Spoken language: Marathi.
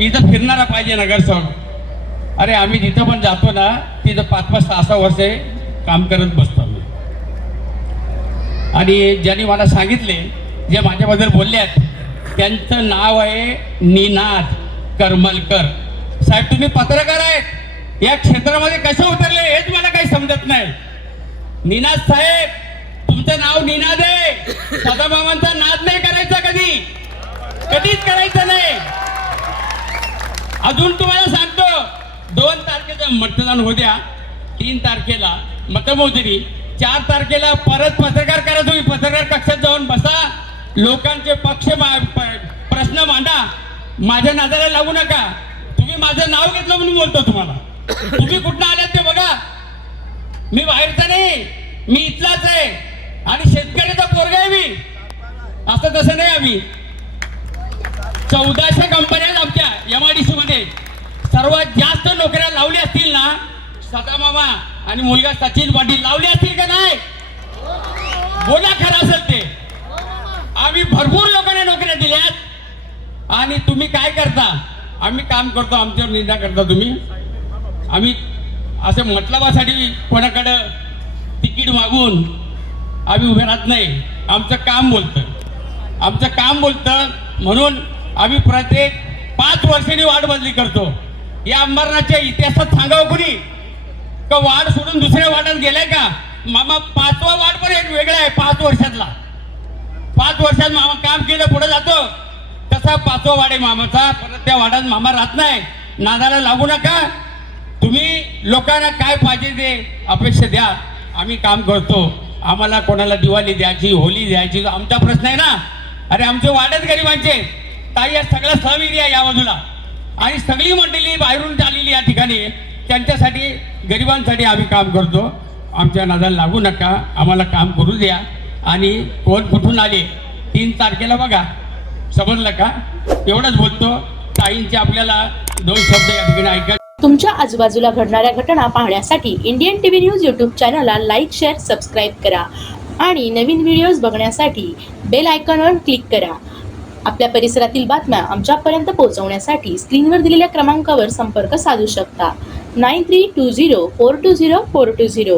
इथं फिरणारा पाहिजे नगरसेवक. अरे आम्ही जिथं पण जातो ना तिथं पाच पाच सहा सहा वर्षे काम करत बसतो आणि ज्यांनी मला सांगितले जे माझ्याबद्दल बोलले आहेत त्यांचं नाव आहे निनाद करमलकर. साहेब तुम्ही पत्रकार आहेत. या क्षेत्रामध्ये कसे उतरले हेच मला काही समजत नाही. निनाद साहेब तुमचं नाव निनाद आहे. सदाभावांचा नाद नाही करायचा कधी? कधीच करायचं अजून तुम्हाला सांगतो दोन तारखेचं मतदान होत्या तीन तारखेला मतमोजणी चार तारखेला परत पत्रकार करा तुम्ही पत्रकार कक्षात जाऊन बसा. लोकांचे पक्ष मा- प्रश्न मांडा. माझ्या नादाला लागू नका. तुम्ही माझं नाव घेतलं म्हणून बोलतो तुम्हाला. तुम्ही कुठं आल्यात ते बघा. मी बाहेरचा नाही मी इथलाच आहे. आणि शेतकऱ्याचा पोरगा आहे मी. असं तसं नाही आम्ही. चौदाशे कंपन्या आमच्या. एम आय डी सर्वात जास्त नोकऱ्या लावल्या असतील ना? सदा मामा आणि मुलगा सचिन पाटील लावले असतील का नाही? बोला खरं असेल ते. आम्ही भरपूर लोकांना नोकऱ्या दिल्यात. आणि तुम्ही काय करता? आम्ही काम करतो आमच्यावर निंदा करता तुम्ही. आम्ही असे मतलबासाठी कोणाकडं तिकीट मागून आम्ही उभे राहत नाही. आमचं काम बोलतं. आमचं काम बोलतं म्हणून आम्ही प्रत्येक पाच वर्षांनी वाट बदली करतो. या अंबरनाथच्या इतिहासात सांगावं कुणी? का वाढ सोडून दुसऱ्या वाड्यात गेलाय का? मामा पाचवा वाढ पण एक वेगळा आहे पाच वर्षातला. पाच वर्षात मामा काम केलं पुढे जातो. तसा पाचवा वाड आहे मामाचा परत त्या वाड्यात मामा राहत नाही. नादाला लागू नका. तुम्ही लोकांना काय पाहिजे ते अपेक्षा द्या. आम्ही काम करतो. आम्हाला कोणाला दिवाळी द्यायची होली द्यायची आमचा प्रश्न आहे ना? अरे आमचे वाड्यात गरिबांचे. ताई या सगळं सहविरी एरिया या बाजूला. आणि सगळी मंडळी बाहेरून आलेली या ठिकाणी. त्यांच्यासाठी गरिबांसाठी आम्ही काम करतो. आमच्या नादाला लागू नका. आम्हाला काम करू द्या. आणि कोण कुठून आले तीन तारखेला बघा. समजलं का? एवढंच बोलतो. ताईंचे आपल्याला दोन शब्द या ठिकाणी ऐका तुमच्या आजूबाजूला घडणाऱ्या घटना पाहण्यासाठी इंडियन टीव्ही न्यूज यूट्यूब चॅनलला लाईक शेअर सबस्क्राईब करा. आणि नवीन व्हिडिओज बघण्यासाठी बेल आयकॉनवर क्लिक करा. आपल्या परिसरातील बातम्या आमच्यापर्यंत पोहोचवण्यासाठी स्क्रीनवर दिलेल्या क्रमांकावर संपर्क साधू शकता. Nine three two zero four two zero four two zero.